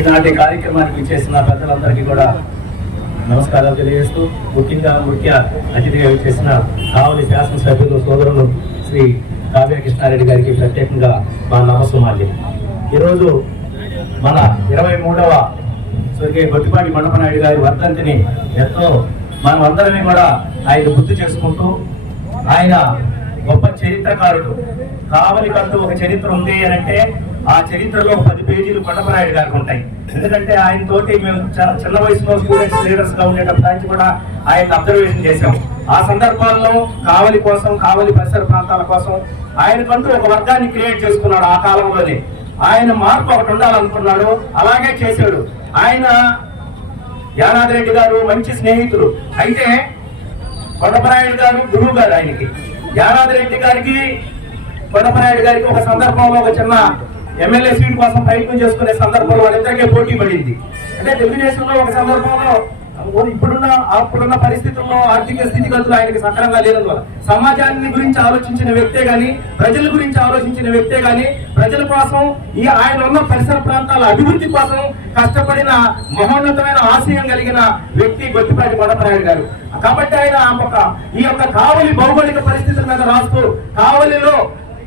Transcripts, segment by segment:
ఈనాటి కార్యక్రమానికి చేసిన పెద్దలందరికీ కూడా నమస్కారాలు తెలియజేస్తూ ముఖ్యంగా ముఖ్య అతిథిగా చేసిన కావలి శాసనసభ్యులు సోదరులు శ్రీ కావ్య కృష్ణారెడ్డి గారికి ప్రత్యేకంగా మా నమస్సుమాల్యం ఈరోజు మన ఇరవై మూడవ స్వర్గీయ బొట్టిపాటి మండపనాయుడు గారి వర్ధంతిని ఎంతో మనం అందరమే కూడా ఆయన గుర్తు చేసుకుంటూ ఆయన గొప్ప చరిత్రకారుడు. కావలికంటూ ఒక చరిత్ర ఉంది అని అంటే ఆ చరిత్రలో పది పేజీలు కొండపరాయుడు గారికి ఉంటాయి. ఎందుకంటే ఆయన తోటి మేము చాలా చిన్న వయసులో స్టూడెంట్స్ లీడర్స్గా ఉండేటప్పుడు కూడా ఆయన అబ్జర్వేషన్ చేశాం ఆ సందర్భాల్లో కావలి కోసం కావలి పరిసర ప్రాంతాల కోసం ఆయనకంటూ ఒక వర్గాన్ని క్రియేట్ చేసుకున్నాడు ఆ కాలంలోనే. ఆయన మార్పు ఒకటి ఉండాలనుకున్నాడు. అలాగే చేశాడు. ఆయన యానాది రెడ్డి గారు మంచి స్నేహితులు. అయితే కొండపరాయుడు గారు గురువు గారు ఆయనకి. యానాది రెడ్డి గారికి కొండపరాయుడు గారికి ఒక సందర్భంలో ఒక చిన్న ఎమ్మెల్యే సీట్ కోసం ప్రయత్నం చేసుకునే సందర్భంలో వాళ్ళిద్దరికీ పోటీ పడింది. అంటే తెలుగుదేశంలో ఒక సందర్భంలో ఇప్పుడున్న అప్పుడున్న పరిస్థితుల్లో ఆర్థిక స్థితిగతులు ఆయనకి సక్రంగా లేనందువల్ల సమాజాన్ని గురించి ఆలోచించిన వ్యక్తే గాని ప్రజల గురించి ఆలోచించిన వ్యక్తే గాని ప్రజల కోసం ఈ ఆయన ఉన్న పరిసర ప్రాంతాల అభివృద్ధి కోసం కష్టపడిన మహోన్నతమైన ఆశయం కలిగిన వ్యక్తి గొట్టిపాటి కొండపనాయుడు గారు. కాబట్టి ఆయన ఒక ఈ యొక్క కావలి భౌగోళిక పరిస్థితుల మీద రాస్తూ కావలిలో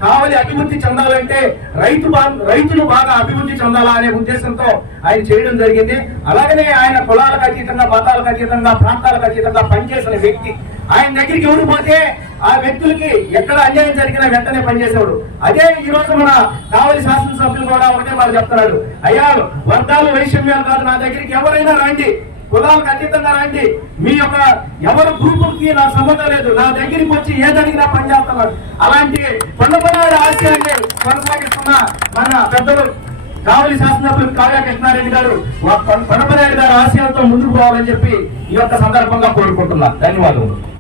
కావలి అభివృద్ధి చెందాలంటే రైతు బా- రైతులు బాగా అభివృద్ధి చెందాలా అనే ఉద్దేశంతో ఆయన చేయడం జరిగింది. అలాగనే ఆయన కులాలకు అతీతంగా మతాలకు అతీతంగా ప్రాంతాలకు అతీతంగా పనిచేసిన వ్యక్తి. ఆయన దగ్గరికి ఎవరు పోతే ఆ వ్యక్తులకి ఎక్కడ అన్యాయం జరిగినా వెంటనే పనిచేసేవాడు. అదే ఈ రోజు మన కావలి శాసనసభ్యులు కూడా ఒకటే మాట చెప్తున్నాడు. అయ్యా వర్గాలు వైషమ్యాలు కాదు నా దగ్గరికి ఎవరైనా రండి. కులాలకు అతీతంగా రండి. మీ యొక్క ఎవరు గ్రూపుకి నా సంబంధం లేదు. నా దగ్గరికి వచ్చి ఏ జరిగినా పనిచేస్తున్నాడు అలాంటి పెద్దలు కావలి శాసనసభ్యులు కావ్య కృష్ణారెడ్డి గారు కొండపనాయుడు గారు ఆశయాలతో ముందుకు పోవాలని చెప్పి ఈ యొక్క సందర్భంగా కోరుకుంటున్నా ధన్యవాదములు.